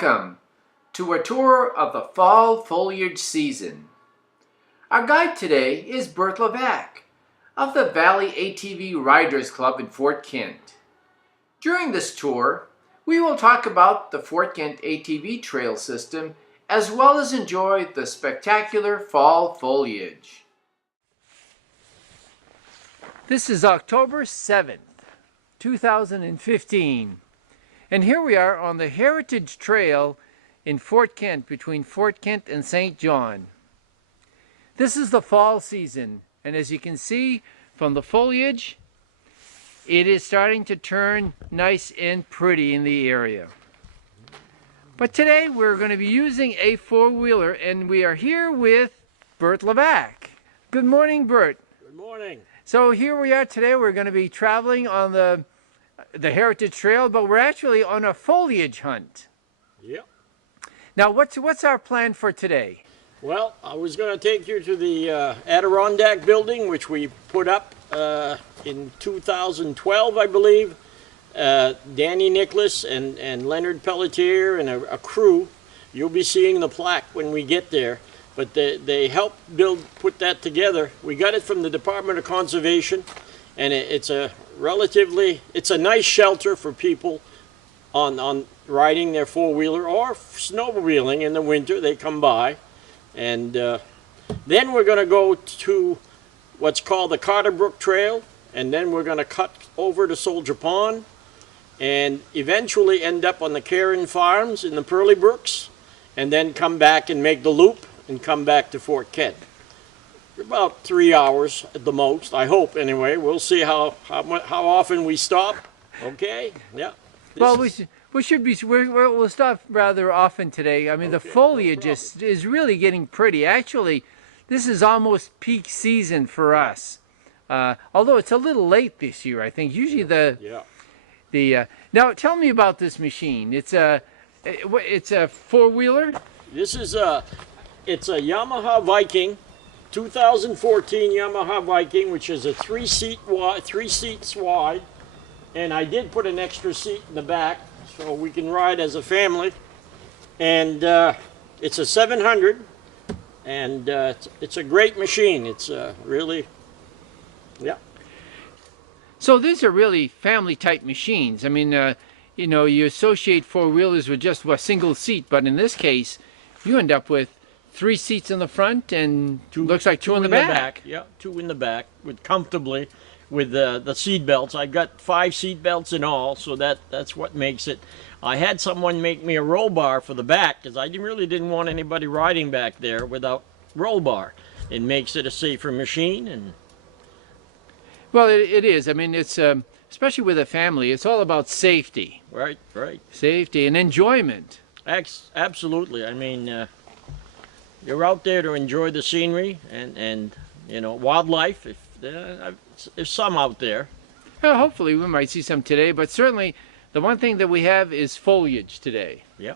Welcome to a tour of the fall foliage season. Our guide today is Bert Levac of the Valley ATV Riders Club in Fort Kent. During this tour, we will talk about the Fort Kent ATV trail system as well as enjoy the spectacular fall foliage. This is October 7th, 2015. And here we are on the Heritage Trail in Fort Kent, between Fort Kent and St. John. This is the fall season, and as you can see from the foliage, it is starting to turn nice and pretty in the area. But today we're going to be using a four-wheeler, and we are here with Bert Levac. Good morning, Bert. Good morning. So here we are today. We're going to be traveling on the Heritage Trail, but we're actually on a foliage hunt. Yep. Now, what's our plan for today? Well, I was going to take you to the Adirondack building, which we put up in 2012, I believe. Danny Nicholas and Leonard Pelletier and a crew. You'll be seeing the plaque when we get there. But they helped put that together. We got it from the Department of Conservation, and it's a nice shelter for people on riding their four-wheeler or snowmobiling in the winter. They come by. And then we're going to go to what's called the Carter Brook Trail, and then we're going to cut over to Soldier Pond and eventually end up on the Cairn Farms in the Pearly Brooks, and then come back and make the loop and come back to Fort Kent. About 3 hours at the most, I hope anyway. We'll see how often we stop. Okay? Yeah. Well, we'll stop rather often today. I mean, okay, the foliage is really getting pretty. Actually, this is almost peak season for us. Although it's a little late this year, I think. Usually now tell me about this machine. It's a four-wheeler. It's a Yamaha Viking, 2014 Yamaha Viking, which is a three seats wide, and I did put an extra seat in the back so we can ride as a family. And it's a 700, and it's a great machine. It's really, yeah. So these are really family-type machines. I mean, you associate four-wheelers with just a single seat, but in this case, you end up with 3 seats in the front and looks like two in the back. Yeah, 2 in the back comfortably with the seat belts. I've got 5 seat belts in all, so that's what makes it. I had someone make me a roll bar for the back because I really didn't want anybody riding back there without roll bar. It makes it a safer machine. And well, it is. I mean, it's especially with a family, it's all about safety. Right. Safety and enjoyment. Absolutely. I mean, you're out there to enjoy the scenery and wildlife. If there's some out there. Well, hopefully we might see some today, but certainly the one thing that we have is foliage today. Yeah.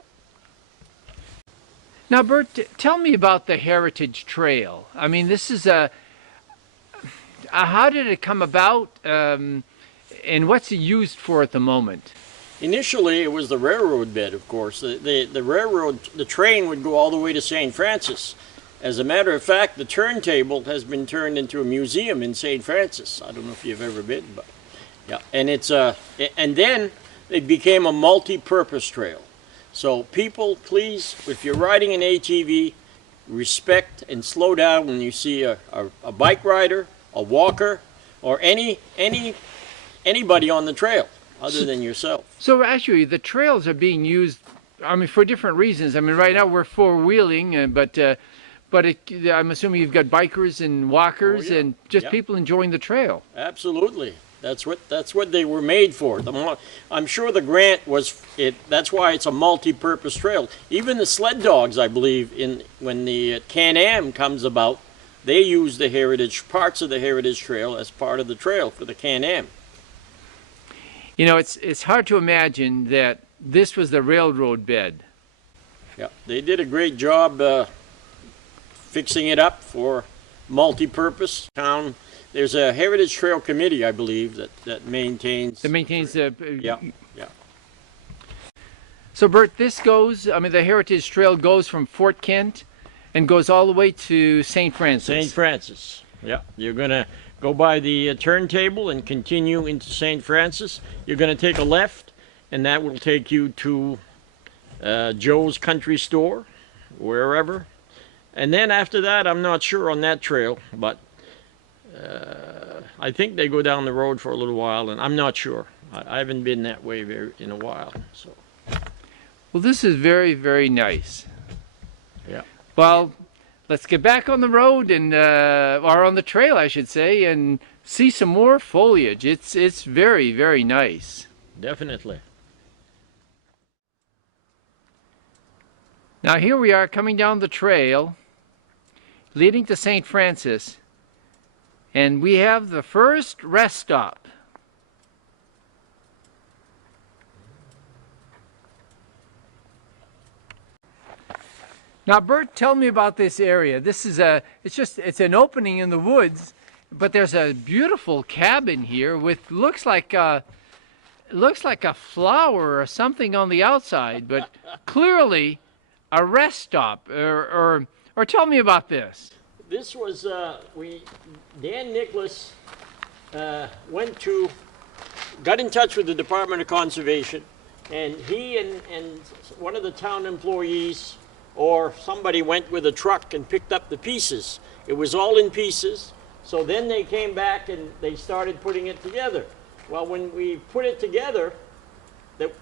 Now, Bert, tell me about the Heritage Trail. I mean, this is how did it come about, and what's it used for at the moment? Initially, it was the railroad bed, of course. The train would go all the way to St. Francis. As a matter of fact, the turntable has been turned into a museum in St. Francis. I don't know if you've ever been, but yeah. And and then it became a multi-purpose trail. So people, please, if you're riding an ATV, respect and slow down when you see a bike rider, a walker, or anybody on the trail other than yourself. So actually, the trails are being used, I mean, for different reasons. I mean, right now we're four-wheeling, but I'm assuming you've got bikers and walkers and just people enjoying the trail. Absolutely. That's what they were made for. I'm sure the grant was it. That's why it's a multi-purpose trail. Even the sled dogs, I believe, when the Can-Am comes about, they use the parts of the Heritage Trail as part of the trail for the Can-Am. You know, it's hard to imagine that this was the railroad bed. Yeah, they did a great job fixing it up for multi-purpose town. There's a Heritage Trail Committee, I believe, that maintains. That maintains the. Yeah. So Bert, this goes, I mean the Heritage Trail goes from Fort Kent and goes all the way to St. Francis. St. Francis. Yeah, you're gonna go by the turntable and continue into St. Francis. You're gonna take a left, and that will take you to Joe's Country Store, wherever. And then after that, I'm not sure on that trail, but I think they go down the road for a little while, and I'm not sure. I haven't been that way in a while. So. Well, this is very, very nice. Yeah. Well, let's get back on the road and, or on the trail, I should say, and see some more foliage. It's very, very nice. Definitely. Now here we are coming down the trail leading to St. Francis, and we have the first rest stop. Now Bert, tell me about this area. This is it's an opening in the woods, but there's a beautiful cabin here with looks like a flower or something on the outside, but clearly a rest stop. Or tell me about this. This was Dan Nicholas got in touch with the Department of Conservation, and he and one of the town employees or somebody went with a truck and picked up the pieces. It was all in pieces. So then they came back and they started putting it together. Well, when we put it together, it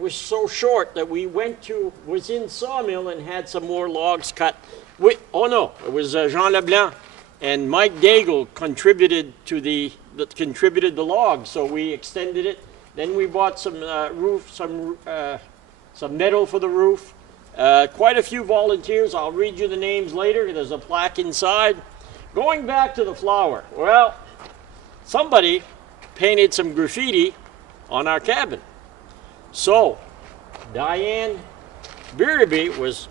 was so short that we was in Sawmill and had some more logs cut. It was Jean Leblanc and Mike Daigle contributed the logs. So we extended it. Then we bought some some metal for the roof. Quite a few volunteers. I'll read you the names later. There's a plaque inside. Going back to the flower, well, somebody painted some graffiti on our cabin. So Diane Beerby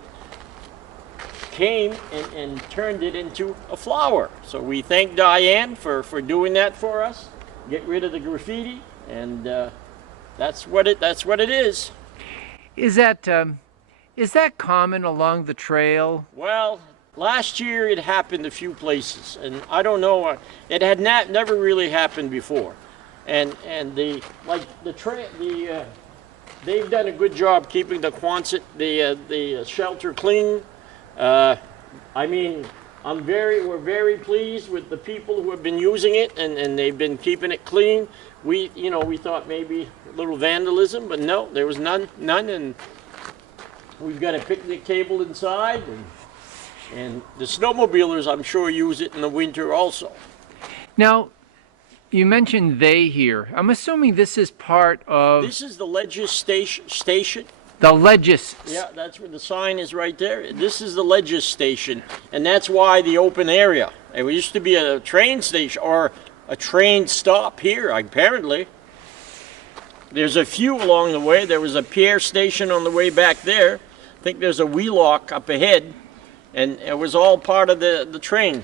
came and turned it into a flower. So we thank Diane for doing that for us. Get rid of the graffiti, and that's what it is. Is that common along the trail? Well, last year it happened a few places, and I don't know. It had never really happened before, and they've done a good job keeping the shelter clean. We're very pleased with the people who have been using it, and they've been keeping it clean. We thought maybe a little vandalism, but no, there was none, and we've got a picnic table inside, and the snowmobilers, I'm sure, use it in the winter also. Now, you mentioned they here. I'm assuming this is part of... This is the Legis station. The Legis. Yeah, that's where the sign is right there. This is the Legis station, and that's why the open area. It used to be a train station or a train stop here, apparently. There's a few along the way. There was a Pierre station on the way back there. I think there's a Wheelock up ahead, and it was all part of the train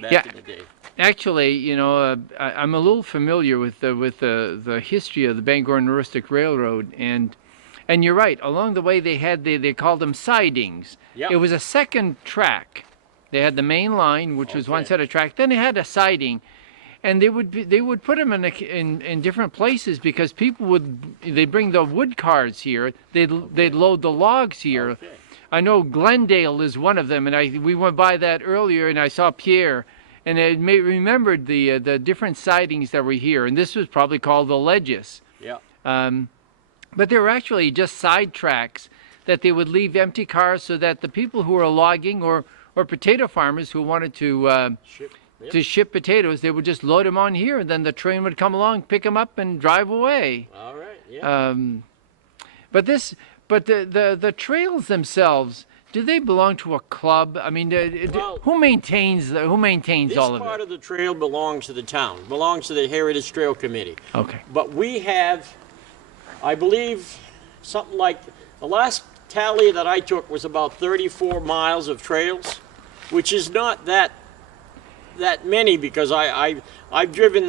back in the day. Actually, I'm a little familiar with the history of the Bangor Nouristic Railroad, and you're right. Along the way, they called them sidings. Yep. It was a second track. They had the main line, which was one set of track. Then they had a siding, and they would put them in different places because people they bring the wood cars here. They'd load the logs here. Okay. I know Glendale is one of them, and we went by that earlier, and I saw Pierre. And it remembered the different sidings that were here, and this was probably called the Legis. Yeah. But they were actually just side tracks that they would leave empty cars so that the people who were logging or potato farmers who wanted to ship potatoes, they would just load them on here, and then the train would come along, pick them up, and drive away. All right. Yeah. But the trails themselves. Do they belong to a club? I mean, who maintains all of it? This part of the trail belongs to the town, belongs to the Heritage Trail Committee. Okay. But we have, I believe, something like, the last tally that I took was about 34 miles of trails, which is not that many because I've ridden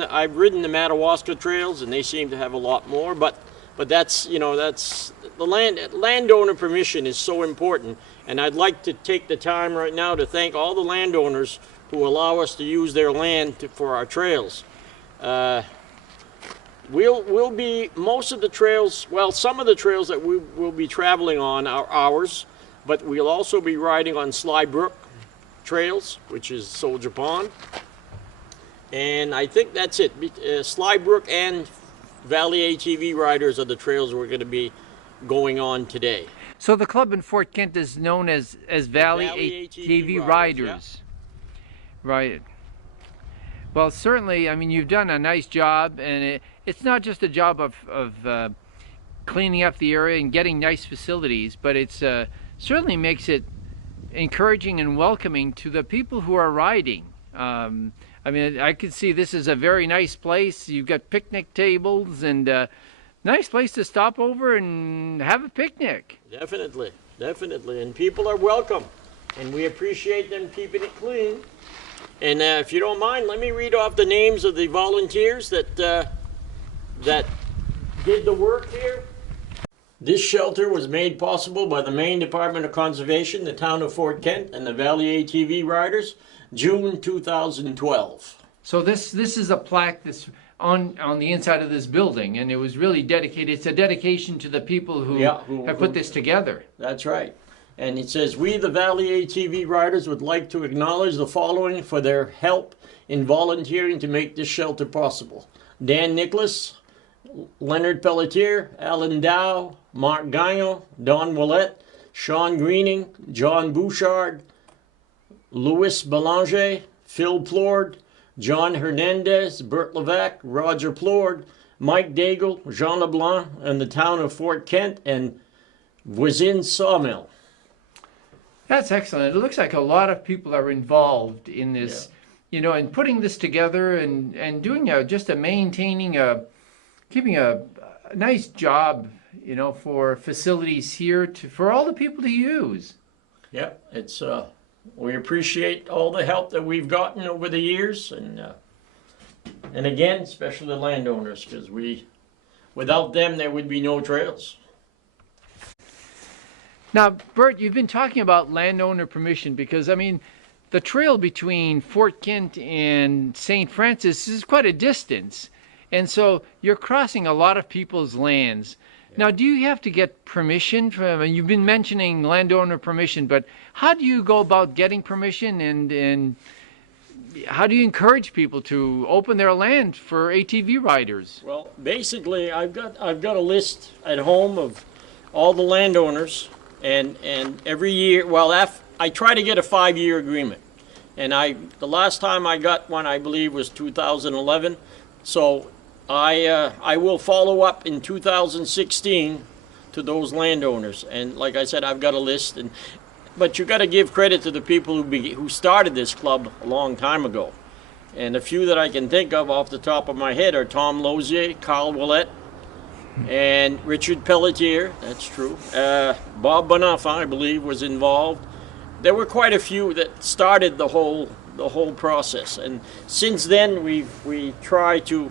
the Madawaska trails and they seem to have a lot more, but But that's, you know, that's the landowner permission is so important. And I'd like to take the time right now to thank all the landowners who allow us to use their land for our trails. We'll be, most of the trails, well, some of the trails that we will be traveling on are ours, but we'll also be riding on Sly Brook trails, which is Soldier Pond. And I think that's it. Sly Brook and Valley ATV riders are the trails we're going to be going on today. So the club in Fort Kent is known as Valley ATV Riders. Yeah. Right. Well, certainly, I mean, you've done a nice job, and it's not just a job of cleaning up the area and getting nice facilities, but it's certainly makes it encouraging and welcoming to the people who are riding. I mean, I can see this is a very nice place. You've got picnic tables and nice place to stop over and have a picnic. Definitely, definitely, and people are welcome, and we appreciate them keeping it clean. And if you don't mind, let me read off the names of the volunteers that did the work here. This shelter was made possible by the Maine Department of Conservation, the town of Fort Kent, and the Valley ATV Riders, June 2012. So this is a plaque that's on the inside of this building, and it was really dedicated. It's a dedication to the people who have put this together. That's right. And it says, we, the Valley ATV Riders, would like to acknowledge the following for their help in volunteering to make this shelter possible. Dan Nicholas, Leonard Pelletier, Alan Dow, Mark Gagnon, Don Willett, Sean Greening, John Bouchard, Louis Belanger, Phil Plord, John Hernandez, Bert Levac, Roger Plord, Mike Daigle, Jean LeBlanc, and the town of Fort Kent, and Voisin Sawmill. That's excellent. It looks like a lot of people are involved in this, you know, in putting this together and doing keeping a nice job, you know, for facilities here for all the people to use. Yeah, it's we appreciate all the help that we've gotten over the years, and again, especially the landowners, because without them there would be no trails. Now, Bert, you've been talking about landowner permission because, I mean, the trail between Fort Kent and St. Francis is quite a distance. And so you're crossing a lot of people's lands. Yeah. Now, do you have to get permission from, you've been mentioning landowner permission, but how do you go about getting permission, and how do you encourage people to open their land for ATV riders? Well, basically, I've got a list at home of all the landowners. And every year, well, I try to get a 5-year agreement, and the last time I got one, I believe, was 2011. So I will follow up in 2016 to those landowners, and like I said, I've got a list. But you got to give credit to the people who started this club a long time ago, and a few that I can think of off the top of my head are Tom Lozier, Carl Willett, and Richard Pelletier. That's true. Bob Bonafant, I believe, was involved. There were quite a few that started the whole process, and since then we try to,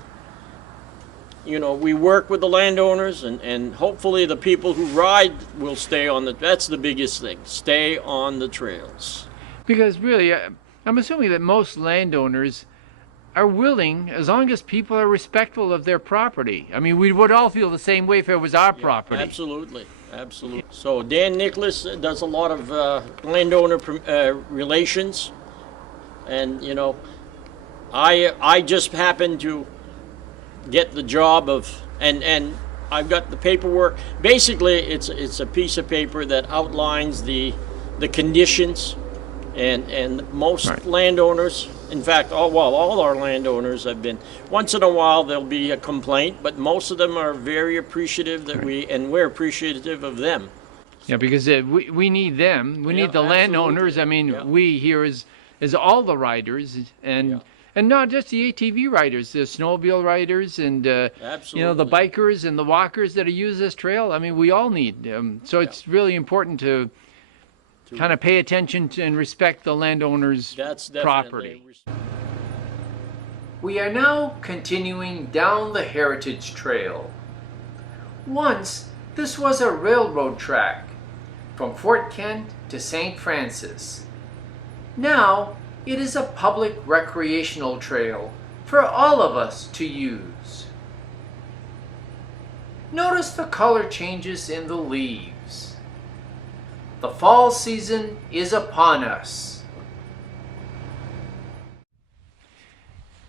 you know, we work with the landowners, and hopefully the people who ride will stay on that's the biggest thing, stay on the trails. Because really, I'm assuming that most landowners are willing, as long as people are respectful of their property. I mean, we would all feel the same way if it was our property. Absolutely, absolutely. So Dan Nicholas does a lot of landowner relations, and you know, I just happened to get the job of, and I've got the paperwork. Basically, it's a piece of paper that outlines the conditions, and most landowners. In fact, all our landowners have been, once in a while there'll be a complaint, but most of them are very appreciative that we're appreciative of them. Yeah, because we need them. We need the landowners. I mean, we here is all the riders, and not just the ATV riders, the snowmobile riders, and you know, the bikers and the walkers that use this trail. I mean, we all need them. So it's really important to kind of pay attention to and respect the landowner's property. We are now continuing down the Heritage Trail. Once, this was a railroad track from Fort Kent to St. Francis. Now, it is a public recreational trail for all of us to use. Notice the color changes in the leaves. The fall season is upon us.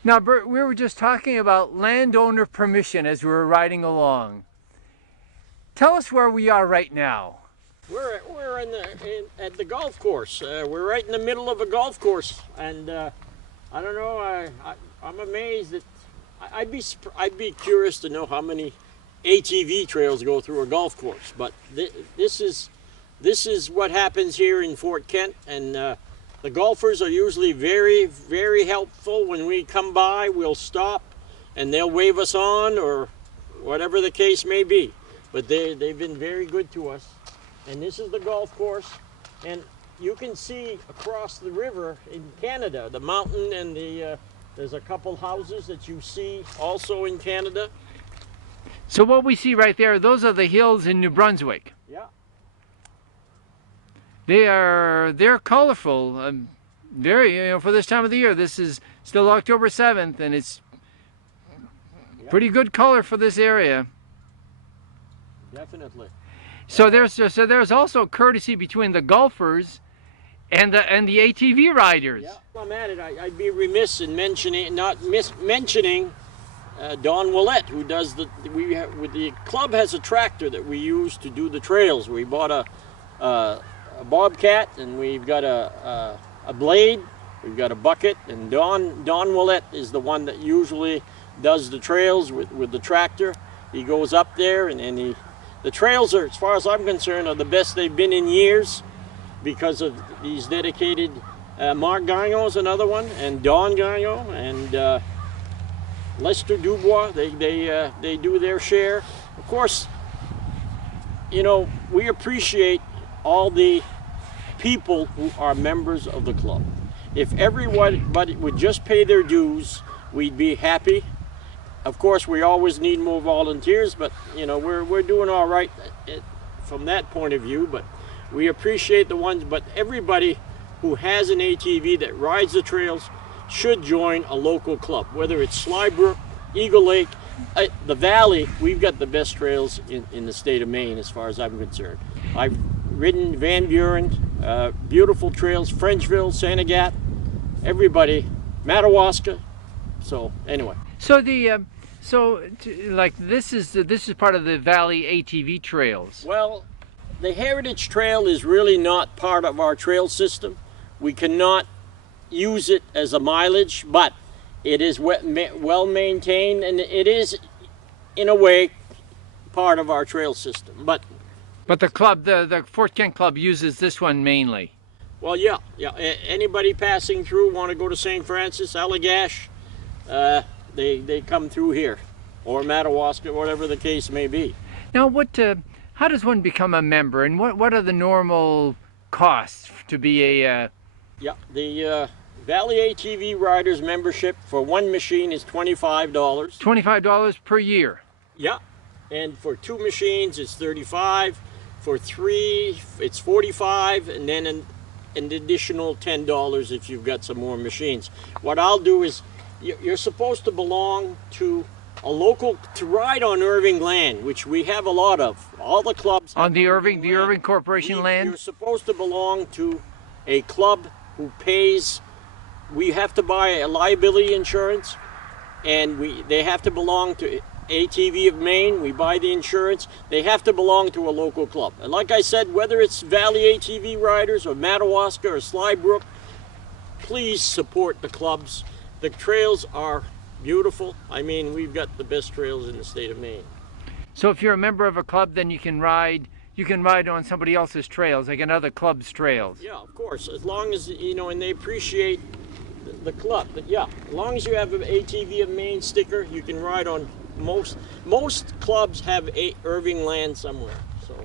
Now, Bert, we were just talking about landowner permission as we were riding along. Tell us where we are right now. We're at the golf course. We're right in the middle of a golf course, and I don't know. I'm amazed that I'd be curious to know how many ATV trails go through a golf course. But this is what happens here in Fort Kent, and the golfers are usually very, very helpful. When we come by, we'll stop, and they'll wave us on, or whatever the case may be. But they've been very good to us. And this is the golf course, and you can see across the river in Canada, the mountain, and there's a couple houses that you see also in Canada. So what we see right there, those are the hills in New Brunswick. Yeah. They're colorful, very, for this time of the year. This is still October 7th, and it's pretty good color for this area. Definitely. So there's also courtesy between the golfers and the ATV riders. Yeah, I'm at it. I'd be remiss in mentioning Don Willett, who does the club has a tractor that we use to do the trails. We bought a Bobcat, and we've got a blade, we've got a bucket, and Don Willett is the one that usually does the trails with the tractor. He goes up there, and the trails are, as far as I'm concerned, are the best they've been in years because of these dedicated, Mark Gagnon is another one, and Don Gagnon, and Lester Dubois. They do their share. Of course, you know, we appreciate all the people who are members of the club. If everybody would just pay their dues, we'd be happy. Of course, we always need more volunteers, but you know, we're doing all right from that point of view. But we appreciate the ones. But everybody who has an ATV that rides the trails should join a local club, whether it's Slybrook, Eagle Lake, the Valley. We've got the best trails in the state of Maine, as far as I'm concerned. I've ridden Van Buren, beautiful trails, Frenchville, Sanagat, everybody, Madawaska. So anyway. So like this is part of the Valley ATV trails. Well, the Heritage Trail is really not part of our trail system. We cannot use it as a mileage, but it is well maintained, and it is, in a way, part of our trail system. But the club, the Fort Kent Club, uses this one mainly. Well, yeah. Anybody passing through want to go to St. Francis, Allagash, they come through here, or Madawaska, whatever the case may be. Now, how does one become a member, and what are the normal costs to be a? Yeah, the Valley ATV Riders membership for one machine is $25. $25 per year. Yeah, and for two machines it's $35. For three, it's $45, and then an additional $10 if you've got some more machines. What I'll do is, you're supposed to belong to a local, to ride on Irving land, which we have a lot of. All the clubs on the Irving Corporation land. You're supposed to belong to a club who pays. We have to buy a liability insurance, and they have to belong to ATV of Maine. We buy the insurance. They have to belong to a local club. And like I said, whether it's Valley ATV Riders or Madawaska or Slybrook, please support the clubs. The trails are beautiful. I mean, we've got the best trails in the state of Maine. So if you're a member of a club, then you can ride on somebody else's trails, like another club's trails. Yeah, of course, as long as, you know, and they appreciate the club. But yeah, as long as you have an ATV of Maine sticker, you can ride on most clubs have a Irving land somewhere. So.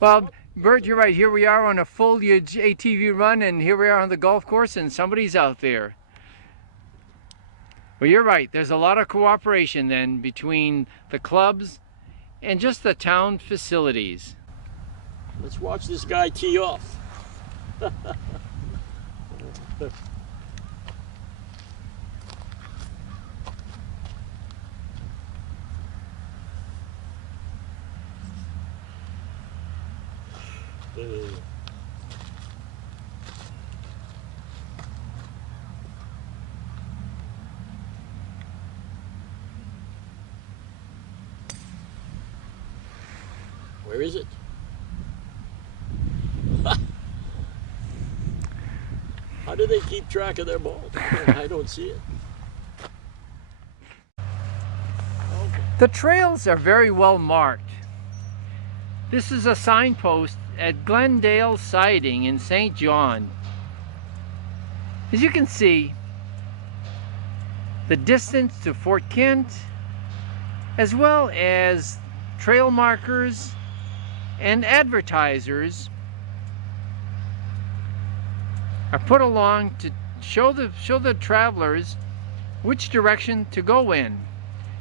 Well, Bert, you're right. Here we are on a Foliage ATV run, and here we are on the golf course, and somebody's out there. Well, you're right. There's a lot of cooperation then between the clubs and just the town facilities. Let's watch this guy tee off. Where is it? How do they keep track of their balls? I don't see it. Okay. The trails are very well marked. This is a signpost at Glendale Siding in St. John. As you can see, the distance to Fort Kent, as well as trail markers and advertisers, are put along to show the travelers which direction to go in.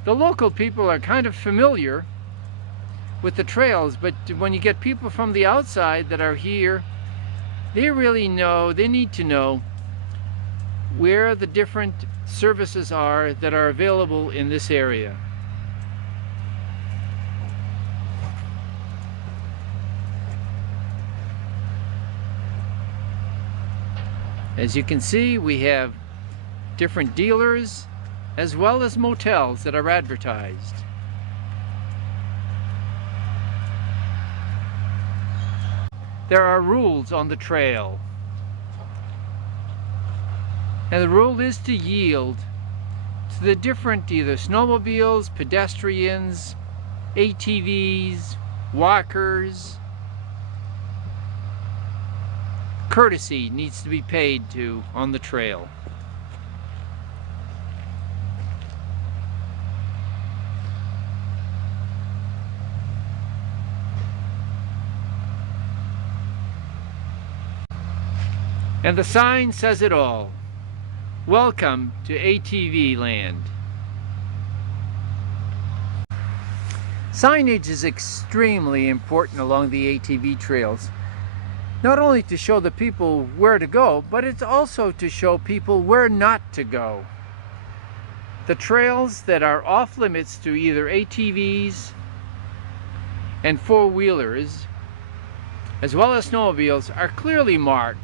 The local people are kind of familiar with the trails, but when you get people from the outside that are here, they need to know where the different services are that are available in this area. As you can see, we have different dealers as well as motels that are advertised. There are rules on the trail, and the rule is to yield to the different either snowmobiles, pedestrians, ATVs, walkers. Courtesy needs to be paid to on the trail. And the sign says it all. Welcome to ATV land. Signage is extremely important along the ATV trails. Not only to show the people where to go, but it's also to show people where not to go. The trails that are off limits to either ATVs and four-wheelers, as well as snowmobiles, are clearly marked.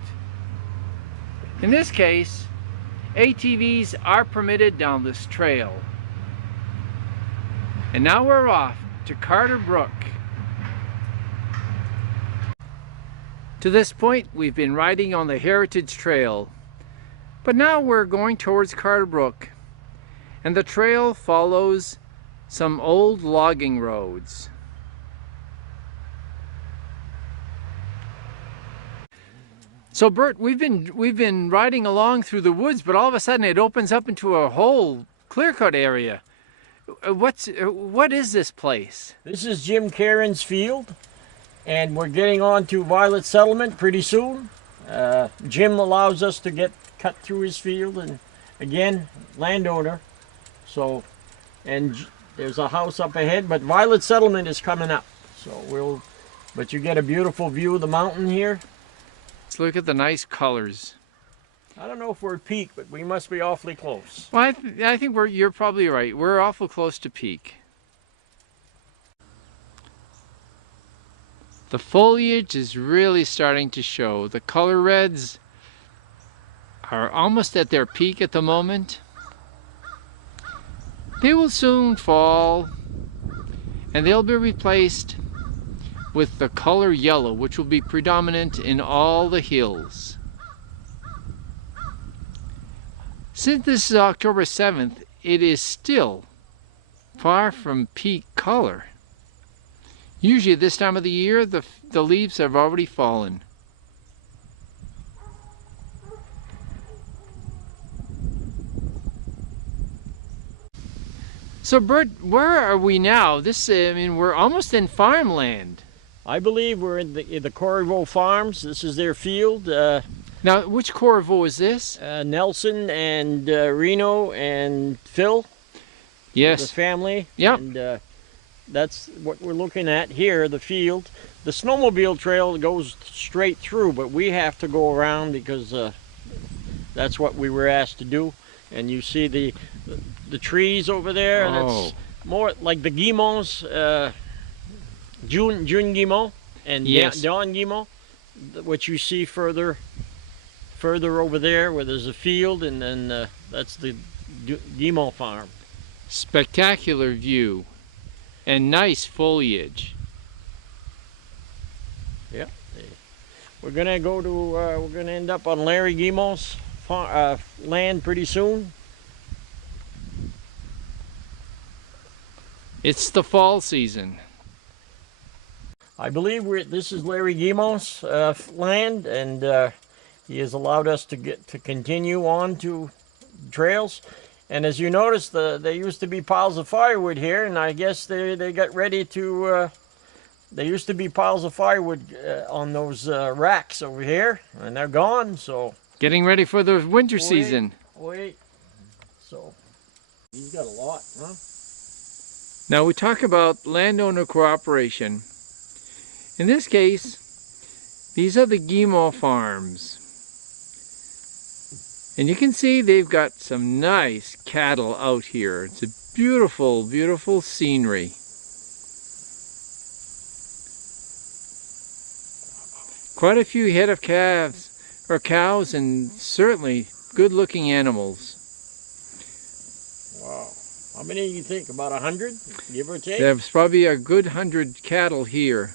In this case, ATVs are permitted down this trail. And now we're off to Carter Brook. To this point, we've been riding on the Heritage Trail, but now we're going towards Carter Brook, and the trail follows some old logging roads. So Bert, we've been riding along through the woods, but all of a sudden it opens up into a whole clear-cut area. What is this place? This is Jim Caron's field, and we're getting on to Violet Settlement pretty soon. Jim allows us to get cut through his field, and again, landowner. So, and there's a house up ahead, but Violet Settlement is coming up. So but you get a beautiful view of the mountain here. Let's look at the nice colors. I don't know if we're at peak, but we must be awfully close. Well, I think you're probably right. We're awful close to peak. The foliage is really starting to show. The color reds are almost at their peak at the moment. They will soon fall, and they'll be replaced with the color yellow, which will be predominant in all the hills. Since this is October 7th, it is still far from peak color. Usually this time of the year, the leaves have already fallen. So Bert, where are we now? We're almost in farmland. I believe we're in the Corriveau Farms. This is their field. Now, which Corriveau is this? Nelson and Reno and Phil. Yes. The family. Yep. And that's what we're looking at here, the field. The snowmobile trail goes straight through, but we have to go around because that's what we were asked to do. And you see the trees over there. Oh. That's more like the guimauns, June guimau and Yes. dawn guimau, which you see further over there where there's a field, and then that's the guimau farm. Spectacular view and nice foliage. Yep. We're gonna go to we're gonna end up on Larry Guimau's land pretty soon. It's the fall season. I believe this is Larry Guimau's land, and he has allowed us to continue on to trails. And as you notice, there used to be piles of firewood here, and I guess they got ready to. There used to be piles of firewood on those racks over here, and they're gone. So Getting ready for the winter season. Wait. So he's got a lot, huh? Now we talk about landowner cooperation. In this case, these are the Guimau farms. And you can see they've got some nice cattle out here. It's a beautiful, beautiful scenery. Quite a few head of calves or cows, and certainly good-looking animals. Wow. How many do you think? About 100, give or take? There's probably a good 100 cattle here.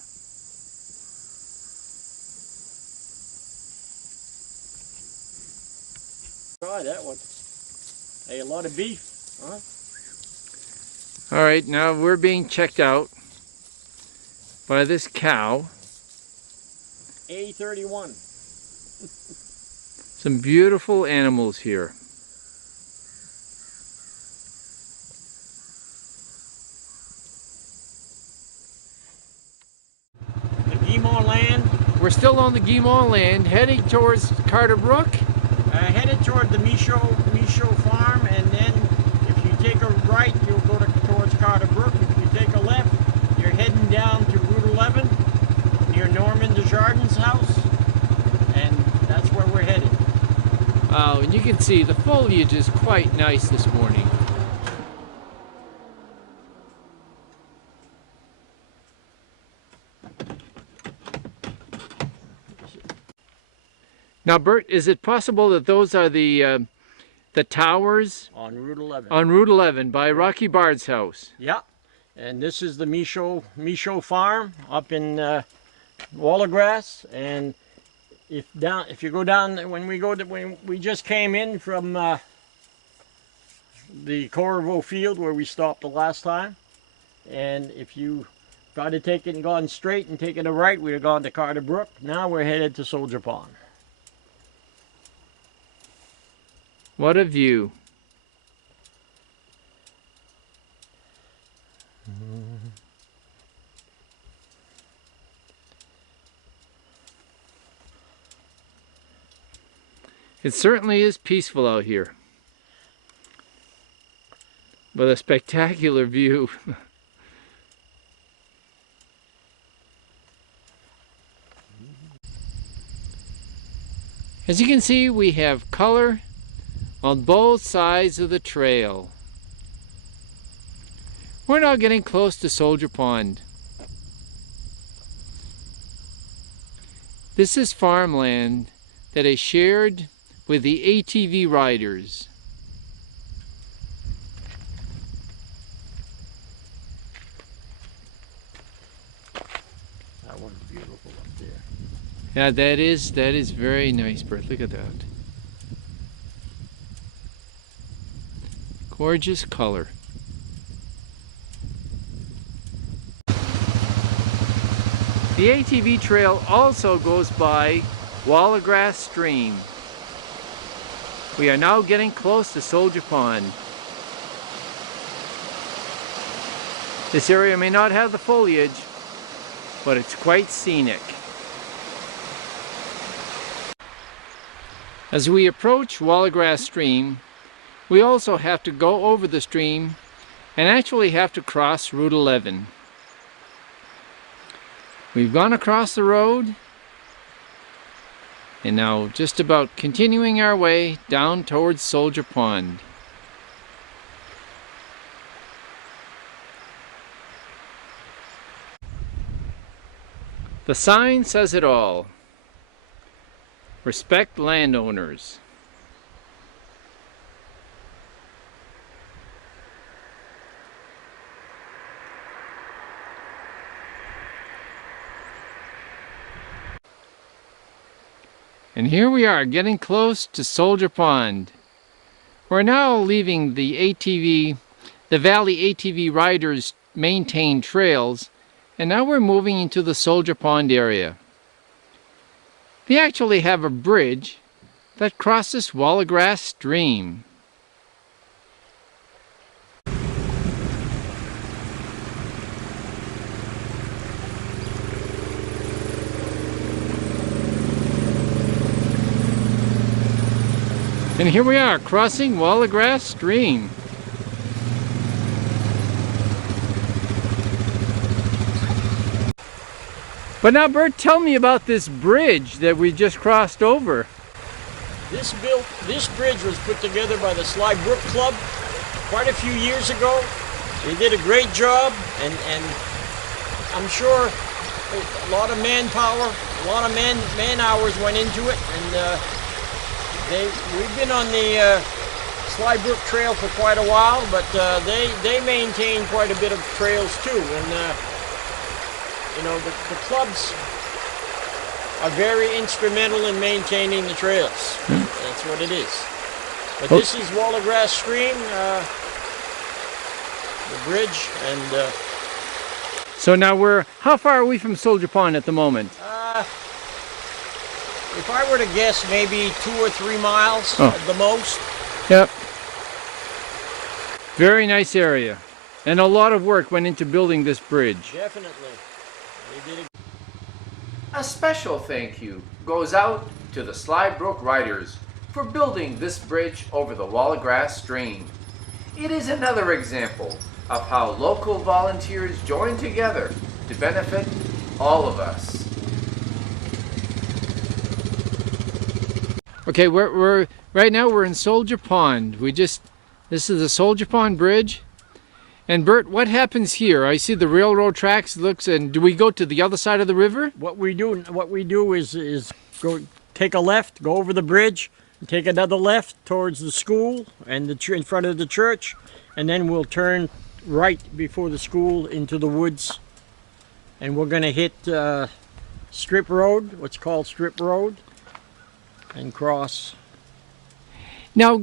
Try that one. Hey, a lot of beef, huh? All right, now we're being checked out by this cow. A31. Some beautiful animals here. The Guimau land. We're still on the Guimau land, heading towards Carter Brook. Headed toward the Michaud farm, and then if you take a right, you'll go towards Carter Brook. If you take a left, you're heading down to Route 11 near Norman Desjardins' house, and that's where we're headed. And you can see the foliage is quite nice this morning. Now, Bert, is it possible that those are the towers On Route 11. on Route 11 by Rocky Bard's house? Yeah, and this is the Michaud farm up in Wallagrass, and if you go down when we just came in from the Corvo field where we stopped the last time, and if you tried to take it and gone straight and taken a right, we'd have gone to Carter Brook. Now we're headed to Soldier Pond. What a view. It certainly is peaceful out here, with a spectacular view. As you can see, we have color on both sides of the trail. We're now getting close to Soldier Pond. This is farmland that is shared with the ATV riders. That one's beautiful up there. Yeah, that is very nice, Bert. Look at that. Gorgeous color. The ATV trail also goes by Wallagrass Stream. We are now getting close to Soldier Pond. This area may not have the foliage, but it's quite scenic. As we approach Wallagrass Stream, we also have to go over the stream and actually have to cross Route 11. We've gone across the road and now just about continuing our way down towards Soldier Pond. The sign says it all. Respect landowners. And here we are getting close to Soldier Pond. We're now leaving the ATV, the Valley ATV riders maintained trails, and now we're moving into the Soldier Pond area. They actually have a bridge that crosses Wallagrass Stream. And here we are, crossing Wallagrass Stream. But now, Bert, tell me about this bridge that we just crossed over. This bridge was put together by the Sly Brook Club quite a few years ago. They did a great job, and I'm sure a lot of manpower, a lot of man hours went into it, and we've been on the Sly Brook Trail for quite a while, but they maintain quite a bit of trails too, and you know, the clubs are very instrumental in maintaining the trails. That's what it is. But this is Wallagrass Stream, the bridge, and so now how far are we from Soldier Pond at the moment? If I were to guess, maybe 2 or 3 miles at the most. Yep. Very nice area. And a lot of work went into building this bridge. Definitely. They did A special thank you goes out to the Sly Brook Riders for building this bridge over the Wallagrass Stream. It is another example of how local volunteers join together to benefit all of us. Okay, right now we're in Soldier Pond. This is the Soldier Pond Bridge. And Bert, what happens here? I see the railroad tracks. And do we go to the other side of the river? What we do is go take a left, go over the bridge, and take another left towards the school and in front of the church, and then we'll turn right before the school into the woods, and we're going to hit Strip Road, what's called Strip Road, and cross. Now,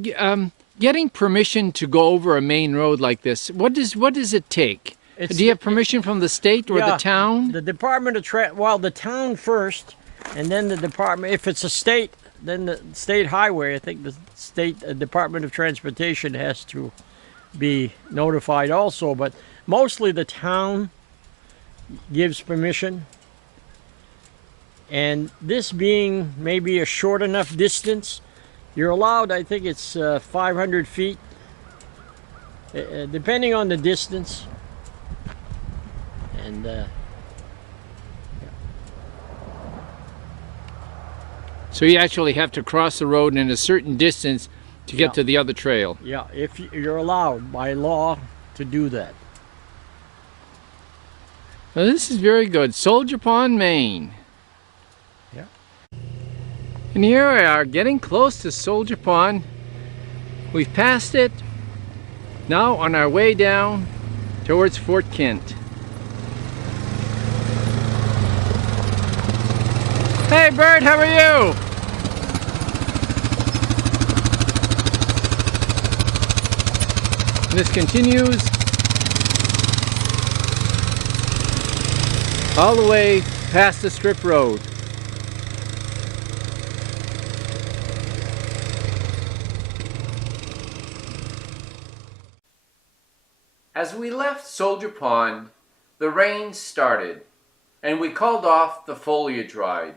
getting permission to go over a main road like this, what does it take? Do you have permission from the state or the town? The Department of the town first, and then the department. If it's a state, then the state highway. I think the state Department of Transportation has to be notified also, but mostly the town gives permission. And this being maybe a short enough distance, you're allowed, I think it's 500 feet, depending on the distance. And So you actually have to cross the road in a certain distance to get to the other trail. yeah, if you're allowed by law to do that. Well, this is very good. Soldier Pond, Maine. Yeah. And here we are, getting close to Soldier Pond. We've passed it. Now on our way down towards Fort Kent. Hey Bert, how are you? And this continues all the way past the strip road. As we left Soldier Pond, the rain started, and we called off the Foliage ride.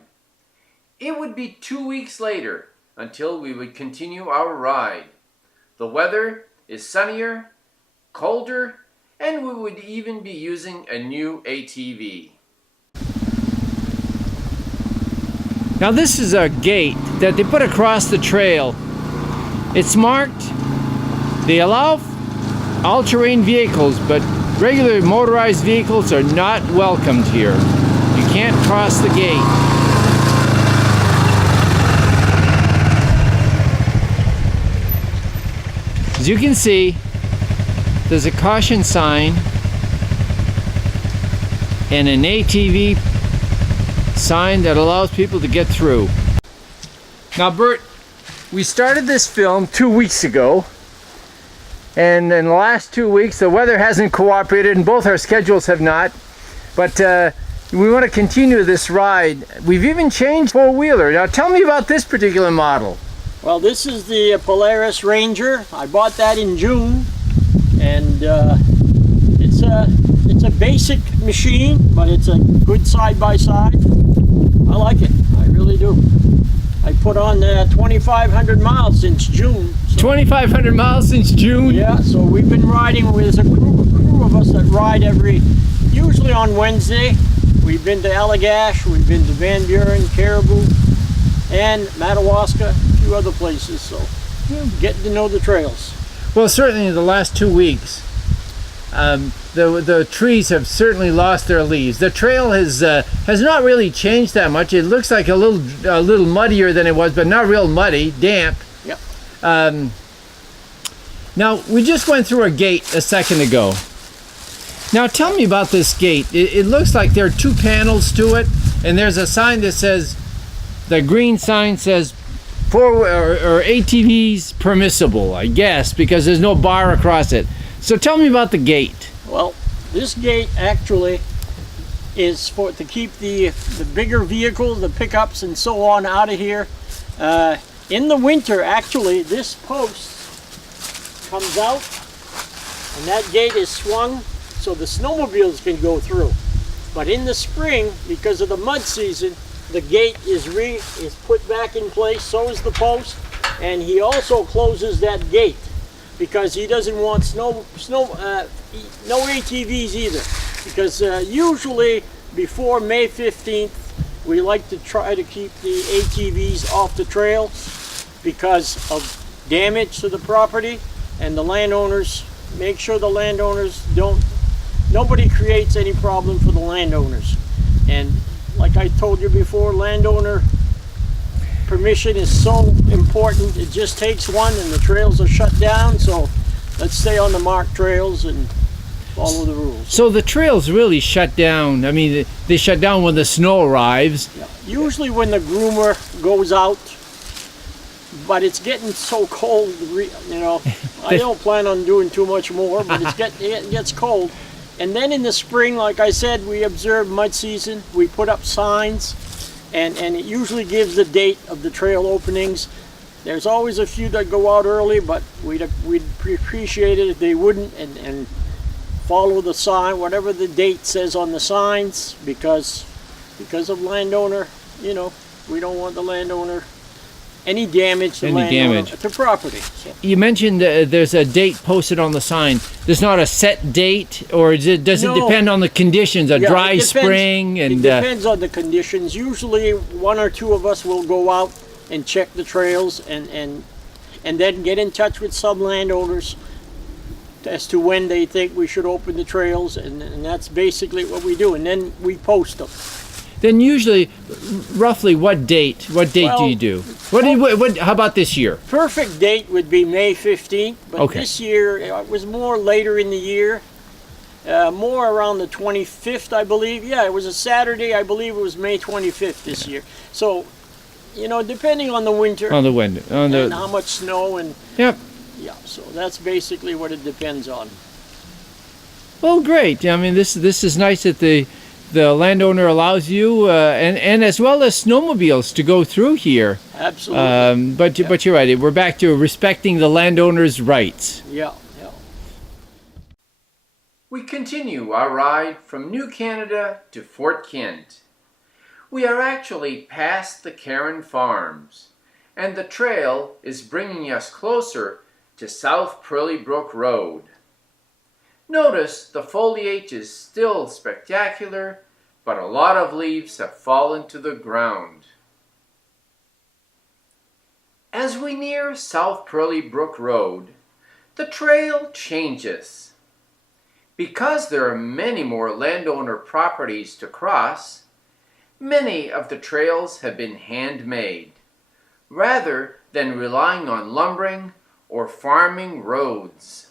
It would be 2 weeks later until we would continue our ride. The weather is sunnier, colder, and we would even be using a new ATV. Now this is a gate that they put across the trail. It's marked. They allow all-terrain vehicles, but regular motorized vehicles are not welcomed here. You can't cross the gate. As you can see, there's a caution sign and an ATV sign that allows people to get through. Now, Bert, we started this film 2 weeks ago, and in the last 2 weeks the weather hasn't cooperated and both our schedules have not, but we want to continue this ride. We've even changed four-wheeler. Now tell me about this particular model. Well, this is the Polaris Ranger. I bought that in June, and it's a basic machine, but it's a good side-by-side. I like it, I really do. I put on 2,500 miles since June. So, 2,500 miles since June? Yeah, so we've been riding with a crew of us that ride usually on Wednesday. We've been to Allagash, we've been to Van Buren, Caribou, and Madawaska, a few other places, so getting to know the trails. Well, certainly in the last 2 weeks, the trees have certainly lost their leaves. The trail has not really changed that much. It looks like a little muddier than it was, but not real muddy, damp. Yep. Now, we just went through a gate a second ago. Now, tell me about this gate. It looks like there are two panels to it, and there's a sign that says, the green sign says, or ATVs permissible, I guess, because there's no bar across it. So tell me about the gate. Well, this gate actually is to keep the bigger vehicles, the pickups and so on out of here. In the winter, actually, this post comes out and that gate is swung so the snowmobiles can go through. But in the spring, because of the mud season, the gate is put back in place, so is the post, and he also closes that gate because he doesn't want no ATVs either. Because usually before May 15th, we like to try to keep the ATVs off the trail because of damage to the property, and the landowners, make sure the landowners nobody creates any problem for the landowners. And like I told you before, landowner permission is so important. It just takes one and the trails are shut down, so let's stay on the marked trails and follow the rules. So the trails really shut down. I mean, they shut down when the snow arrives. Yeah. Usually when the groomer goes out, but it's getting so cold, you know, I don't plan on doing too much more, but it gets cold. And then in the spring, like I said, we observe mud season. We put up signs, and it usually gives the date of the trail openings. There's always a few that go out early, but we'd appreciate it if they wouldn't and follow the sign, whatever the date says on the signs, because of landowner, you know, we don't want the landowner any damage to property. So. You mentioned there's a date posted on the sign. There's not a set date, or does it depend on the conditions? Dry spring, and it depends on the conditions. Usually, one or two of us will go out and check the trails, and then get in touch with some landowners as to when they think we should open the trails, and that's basically what we do. And then we post them. Then usually, roughly, what date do you do? How about this year? Perfect date would be May 15th, but this year it was more later in the year, more around the 25th, I believe. Yeah, it was a Saturday. I believe it was May 25th this year. So, you know, depending on the winter, and how much snow, and yep. Yeah, so that's basically what it depends on. Well, great. I mean, this is nice that the landowner allows you and as well as snowmobiles to go through here. Absolutely. But you're right. We're back to respecting the landowner's rights. Yeah. We continue our ride from New Canada to Fort Kent. We are actually past the Cairn Farms, and the trail is bringing us closer to South Pearly Brook Road. Notice the foliage is still spectacular, but a lot of leaves have fallen to the ground. As we near South Pearly Brook Road, the trail changes. Because there are many more landowner properties to cross, many of the trails have been handmade, rather than relying on lumbering or farming roads.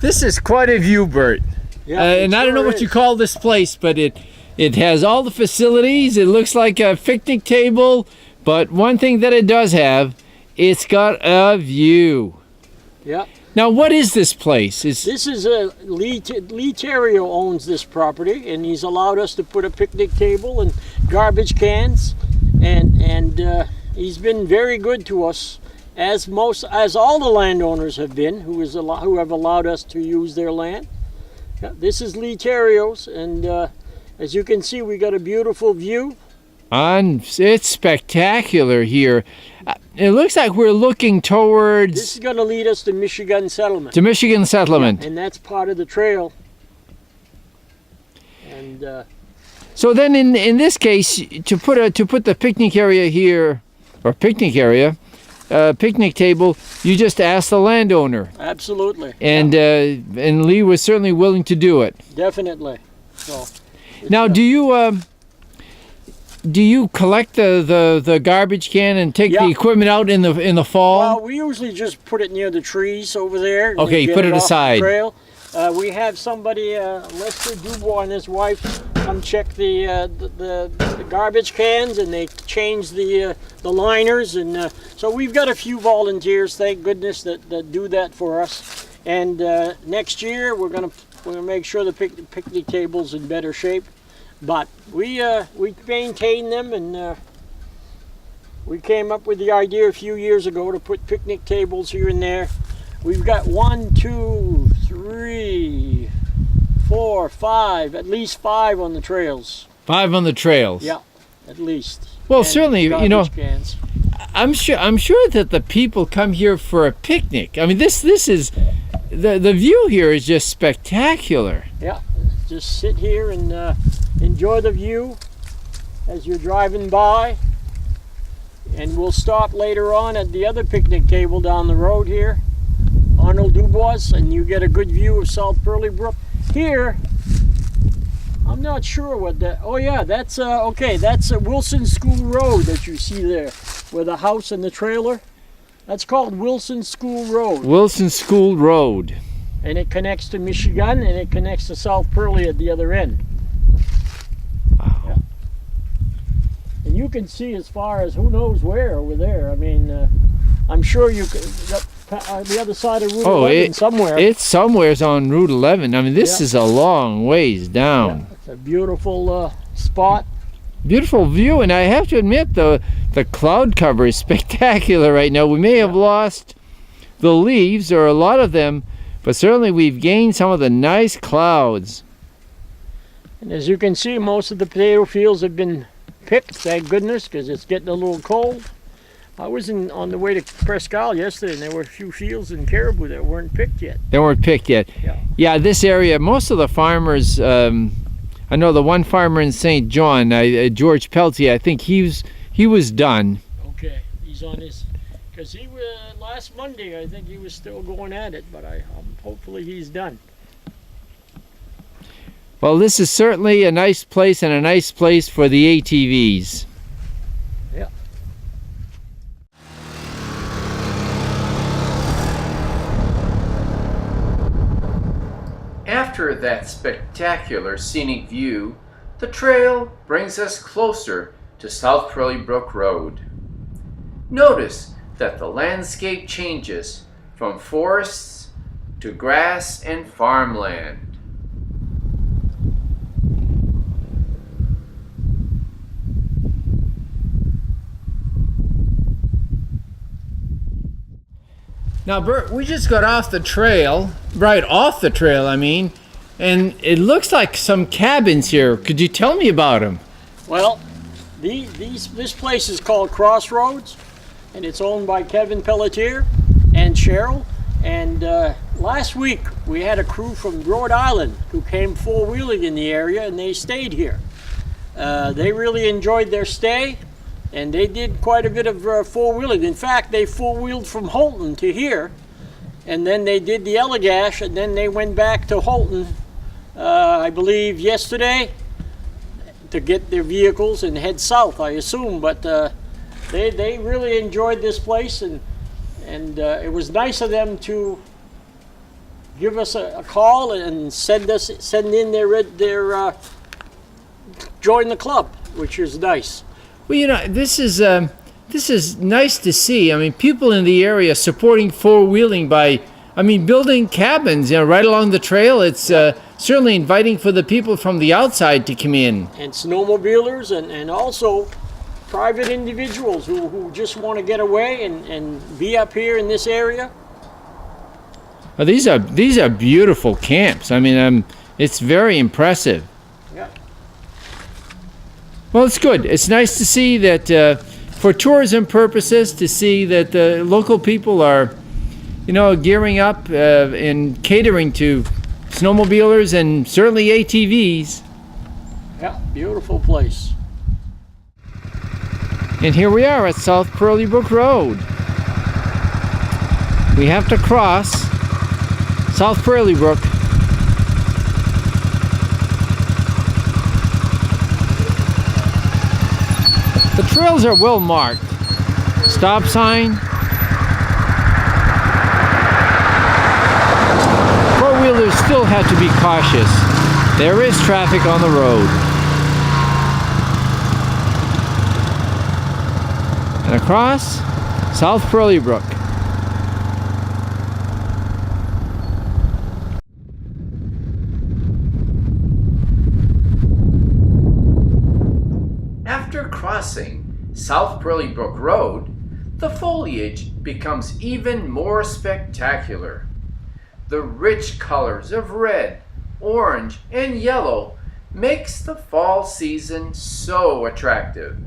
This is quite a view, Bert. Yeah, And I don't know what you call this place, but it has all the facilities. It looks like a picnic table, but one thing that it does have, it's got a view. Yeah. Now, what is this place? This is Lee Terrio owns this property, and he's allowed us to put a picnic table and garbage cans, and he's been very good to us, as all the landowners have been, who have allowed us to use their land. Yeah, this is Lee Terrio's, and as you can see, we got a beautiful view. It's spectacular here. It looks like we're looking towards... This is going to lead us to Michigan Settlement. To Michigan Settlement. Yeah, and that's part of the trail. And so then in this case, to put the picnic area here, or picnic area, picnic table, you just ask the landowner. Absolutely. And and Lee was certainly willing to do it. Definitely. So now, do you collect the garbage can and take the equipment out in the fall? Well, we usually just put it near the trees over there. Okay, get put it off the aside. trail. We have somebody, Lester Dubois and his wife, come check the garbage cans, and they change the liners, and so we've got a few volunteers, thank goodness, that do that for us. And next year we're gonna make sure the picnic table's in better shape. But we maintain them, and we came up with the idea a few years ago to put picnic tables here and there. We've got 1, 2, 3, 4, 5, at least 5 on the trails. 5 on the trails. Yeah, at least. Well, And certainly, garbage cans. I'm sure that the people come here for a picnic. I mean, this is the view here is just spectacular. Yeah, just sit here and enjoy the view as you're driving by. And we'll stop later on at the other picnic table down the road here, Arnold Dubois, and you get a good view of South Pearly Brook. Here, I'm not sure what that, oh yeah, that's okay, that's a Wilson School Road that you see there, with the house and the trailer. That's called Wilson School Road. Wilson School Road. And it connects to Michigan, and it connects to South Pearly at the other end. Wow. Yeah. And you can see as far as who knows where over there. I mean, I'm sure you could, the other side of Route 11 somewhere. It's somewhere's on Route 11. I mean, this is a long ways down. Yeah, it's a beautiful spot. Beautiful view, and I have to admit, the cloud cover is spectacular right now. We may have lost the leaves, or a lot of them, but certainly we've gained some of the nice clouds. And as you can see, most of the potato fields have been picked, thank goodness, because it's getting a little cold. I was on the way to Presque Isle yesterday, and there were a few fields in Caribou that weren't picked yet. They weren't picked yet. Yeah, this area, most of the farmers, I know the one farmer in St. John, George Peltier, I think he was done. Okay, he's on his, because he was last Monday. I think he was still going at it, but hopefully he's done. Well, this is certainly a nice place and a nice place for the ATVs. Yeah. After that spectacular scenic view, the trail brings us closer to South Curly Brook Road. Notice that the landscape changes from forests to grass and farmland. Now, Bert, we just got off the trail, right off the trail, I mean, and it looks like some cabins here. Could you tell me about them? Well, this place is called Crossroads, and it's owned by Kevin Pelletier and Cheryl. And last week we had a crew from Rhode Island who came four-wheeling in the area, and they stayed here. They really enjoyed their stay. And they did quite a bit of four-wheeling. In fact, they four-wheeled from Holton to here, and then they did the Allegash, and then they went back to Holton, I believe, yesterday to get their vehicles and head south, I assume. But they really enjoyed this place, and it was nice of them to give us a call and send in their join the club, which is nice. Well, you know, this is nice to see. I mean, people in the area supporting four-wheeling by, I mean, building cabins, you know, right along the trail. It's certainly inviting for the people from the outside to come in. And snowmobilers and also private individuals who just want to get away and be up here in this area. Well, these are beautiful camps. I mean, it's very impressive. Yeah. Well, it's good. It's nice to see that for tourism purposes, to see that the local people are, you know, gearing up and catering to snowmobilers and certainly ATVs. Yeah, beautiful place. And here we are at South Curly Brook Road. We have to cross South Curly Brook. The trails are well marked. Stop sign. Four-wheelers still have to be cautious. There is traffic on the road. And across South Curly Brook. After crossing South Curly Brook Road, the foliage becomes even more spectacular. The rich colors of red, orange, and yellow makes the fall season so attractive.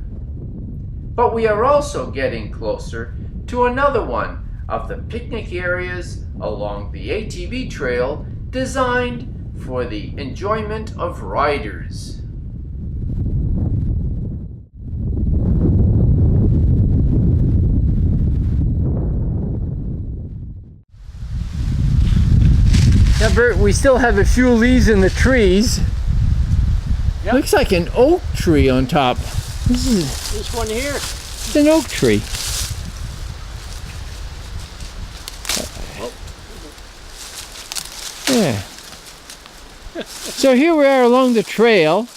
But we are also getting closer to another one of the picnic areas along the ATV trail designed for the enjoyment of riders. Now, Bert, we still have a few leaves in the trees. Yep. Looks like an oak tree on top. This one here. It's an oak tree. Yeah. So here we are along the trail.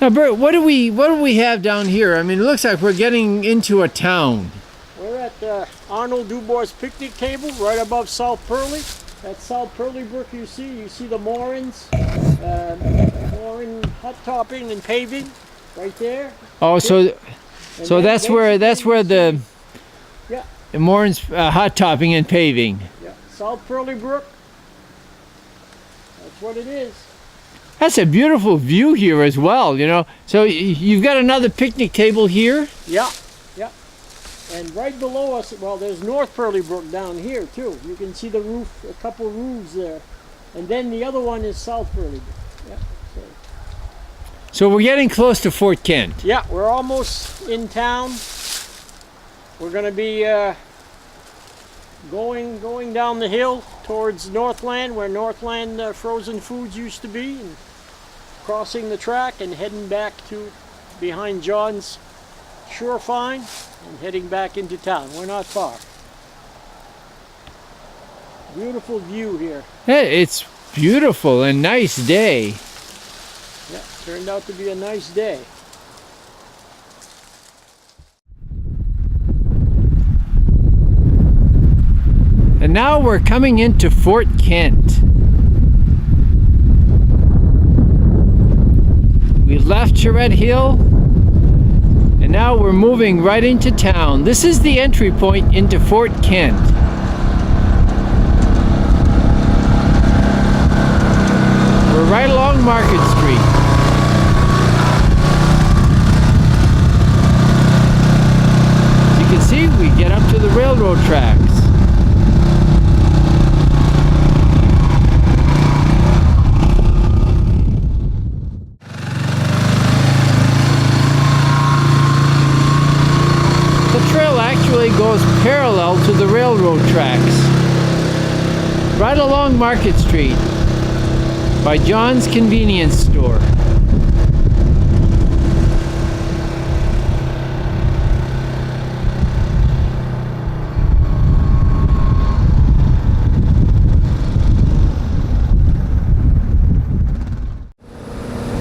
Now, Bert, what do we have down here? I mean, it looks like we're getting into a town. We're at Arnold Dubois picnic table right above South Curly. That's South Curly Brook. You see the moorings, mooring, hot topping, and paving, right there. Oh, so that's where the yeah, moorings, hot topping and paving. yeah, South Curly Brook. That's what it is. That's a beautiful view here as well, you know. So you've got another picnic table here? Yeah, yeah. And right below us, well, there's North Curly Brook down here too. You can see the roof, a couple roofs there. And then the other one is South Curly Brook. Yeah. So we're getting close to Fort Kent. Yeah, we're almost in town. we're going to be going down the hill towards Northland, where Northland Frozen Foods used to be, and crossing the track and heading back to behind John's Sure Fine and heading back into town. We're not far. Beautiful view here. Hey, it's beautiful and nice day. Yeah, turned out to be a nice day. And now we're coming into Fort Kent. We left Charette Hill, and now we're moving right into town. This is the entry point into Fort Kent. We're right along Market Street. As you can see, we get up to the railroad tracks. Goes parallel to the railroad tracks, right along Market Street by John's convenience store.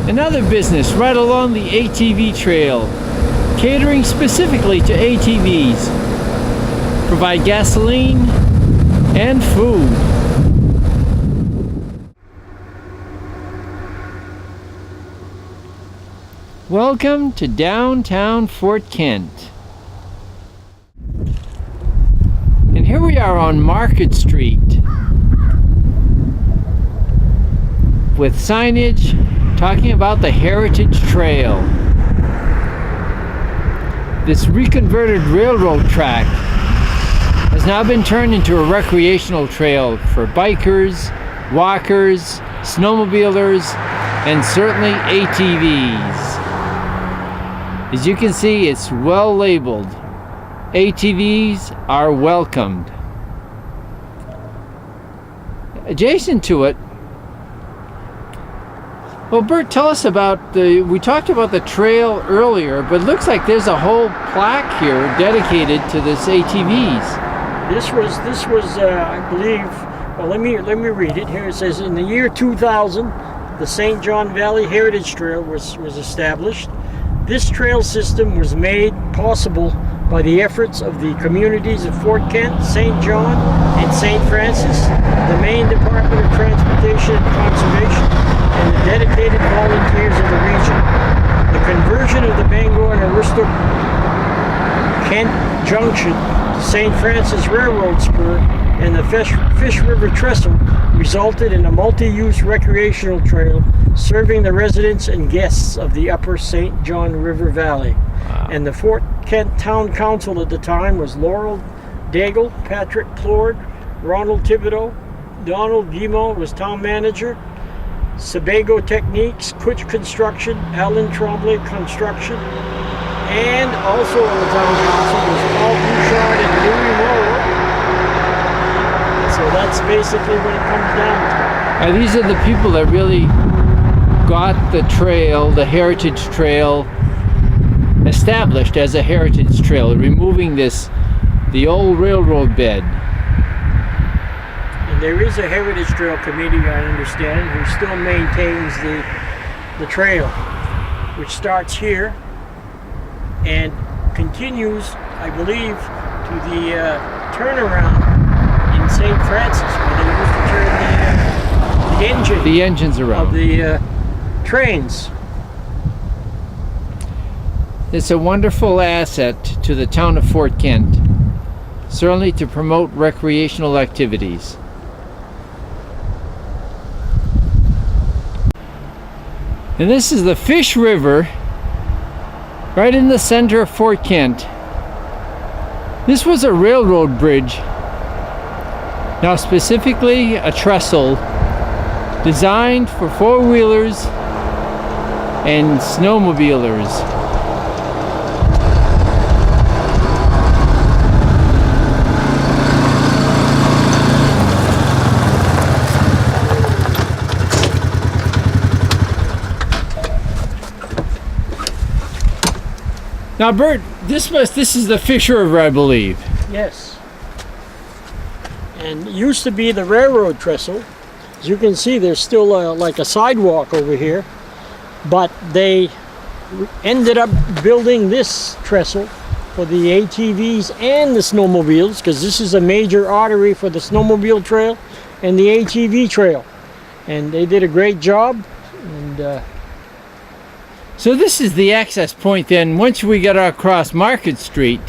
Another business right along the ATV trail, catering specifically to ATVs. Provide gasoline and food. Welcome to downtown Fort Kent. And here we are on Market Street with signage talking about the Heritage Trail. This reconverted railroad track has now been turned into a recreational trail for bikers, walkers, snowmobilers, and certainly ATVs. As you can see, it's well labeled. ATVs are welcomed. Adjacent to it, well, Bert, tell us about we talked about the trail earlier, but it looks like there's a whole plaque here dedicated to this ATVs. This was I believe, well, let me read it here. It says, in the year 2000, the St. John Valley Heritage Trail was established. This trail system was made possible by the efforts of the communities of Fort Kent, St. John, and St. Francis, the Maine Department of Transportation and Conservation, and the dedicated volunteers of the region. The conversion of the Bangor and Aroostook Kent Junction to St. Francis Railroad Spur and the Fish River Trestle resulted in a multi-use recreational trail serving the residents and guests of the upper St. John River Valley. Wow. And the Fort Kent Town Council at the time was Laurel Daigle, Patrick Plord, Ronald Thibodeau, Donald Guimont was town manager, Sebago Techniques, Kutch Construction, Alan Tremblay Construction, and also on the town council was Paul Bouchard and Louis Morrow. So that's basically what it comes down to. And these are the people that really got the trail, the Heritage Trail, established as a heritage trail, removing the old railroad bed. And there is a Heritage Trail Committee, I understand, who still maintains the trail, which starts here and continues, I believe, to the turnaround in St. Francis, where they used to turn the engines around of the trains. It's a wonderful asset to the town of Fort Kent, certainly to promote recreational activities. And this is the Fish River, right in the center of Fort Kent. This was a railroad bridge, now specifically a trestle, designed for four-wheelers and snowmobilers. Now, Bert, this is the Fish River, I believe. Yes. And it used to be the railroad trestle. As you can see, there's still like a sidewalk over here. But they ended up building this trestle for the ATVs and the snowmobiles, because this is a major artery for the snowmobile trail and the ATV trail. And they did a great job. And so this is the access point then. Once we get across Market Street,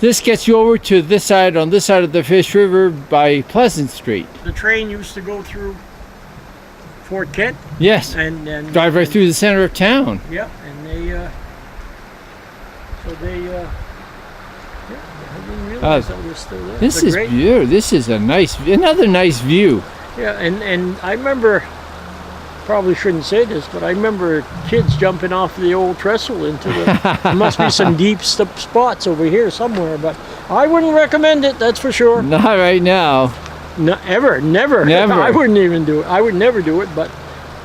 this gets you over to this side, on this side of the Fish River by Pleasant Street. the train used to go through Fort Kent. Yes. And drive right through the center of town. Yeah, and they yeah, I didn't realize that was still there. This is beautiful. This is another nice view. Yeah, and I remember, probably shouldn't say this, but I remember kids jumping off the old trestle into the, there must be some deep spots over here somewhere, but I wouldn't recommend it, that's for sure. Not right now. No, never. Never. I wouldn't even do it. I would never do it, but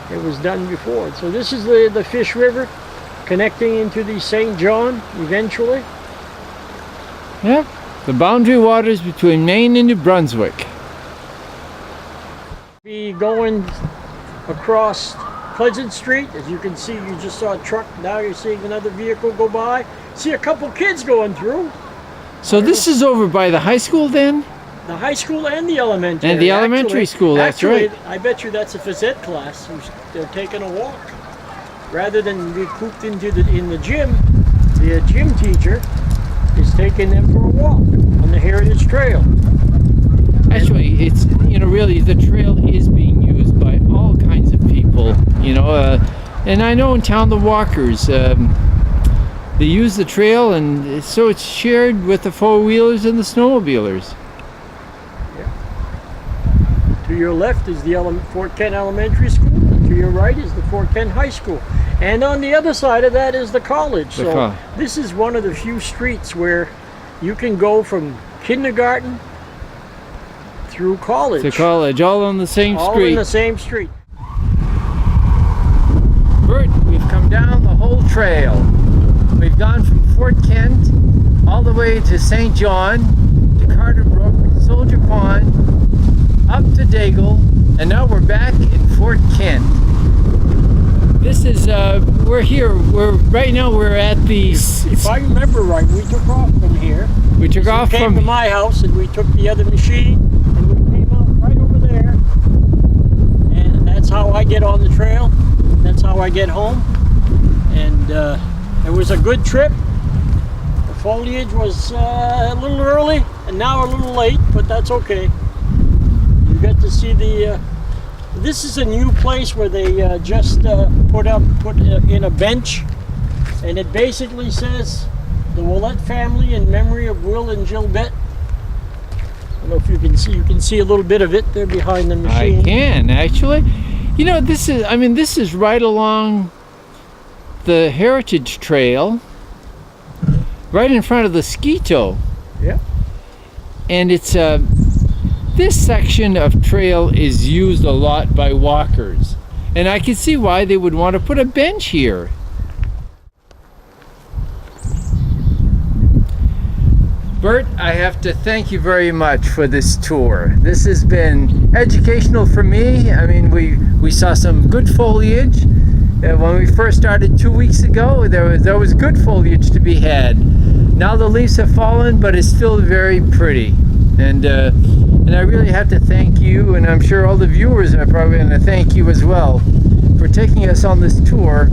it was done before. So this is the Fish River connecting into the St. John eventually. Yeah, the boundary waters between Maine and New Brunswick. Be going across Pleasant Street. As you can see, you just saw a truck. Now you're seeing another vehicle go by. See a couple kids going through. So this is over by the high school then? The high school and the elementary. And the elementary school, that's right. I bet you that's a phys ed class. They're taking a walk. Rather than be cooped in the gym, the gym teacher is taking them for a walk on the Heritage Trail. Actually, it's, really the trail is being used by all kinds of people, and I know in town the walkers, they use the trail, and so it's shared with the four-wheelers and the snowmobilers. To your left is the Fort Kent Elementary School, and to your right is the Fort Kent High School. And on the other side of that is the college. So this is one of the few streets where you can go from kindergarten through college. To college, all on the same street. All in the same street. Bert, we've come down the whole trail. We've gone from Fort Kent all the way to St. John, to Carter Brook, Soldier Pond, up to Daigle, and now we're back in Fort Kent. This is, right now we're at the... If I remember right, we took off from here. We took off from... We came to my house and we took the other machine and we came out right over there. And that's how I get on the trail. That's how I get home. And it was a good trip. The foliage was a little early and now a little late, but that's okay. You get to see the... this is a new place where they just put in a bench, and it basically says the Willett family in memory of Will and Jill Bett. I don't know if you can see. You can see a little bit of it there behind the machine. I can actually. This is right along the Heritage Trail, right in front of the Skeeto. Yeah. And it's this section of trail is used a lot by walkers, and I can see why they would want to put a bench here. Bert, I have to thank you very much for this tour. This has been educational for me. We saw some good foliage. When we first started 2 weeks ago, there was good foliage to be had. Now the leaves have fallen, but it's still very pretty. And I really have to thank you, and I'm sure all the viewers are probably going to thank you as well for taking us on this tour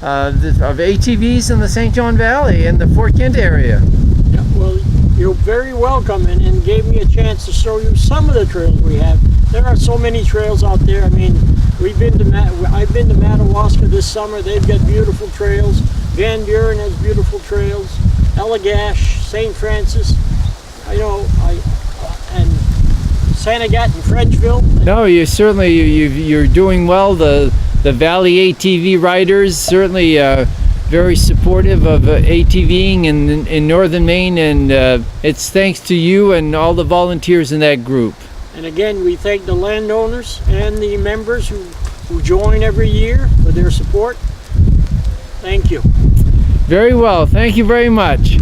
of ATVs in the St. John Valley and the Fort Kent area. Yeah, well, you're very welcome, and gave me a chance to show you some of the trails we have. There are so many trails out there. I've been to Madawaska this summer. They've got beautiful trails. Van Buren has beautiful trails. Allagash, St. Francis. And Sanagat and Frenchville. No, you're doing well. The Valley ATV riders certainly very supportive of ATVing in northern Maine, and it's thanks to you and all the volunteers in that group. And again, we thank the landowners and the members who join every year for their support. Thank you. Very well. Thank you very much.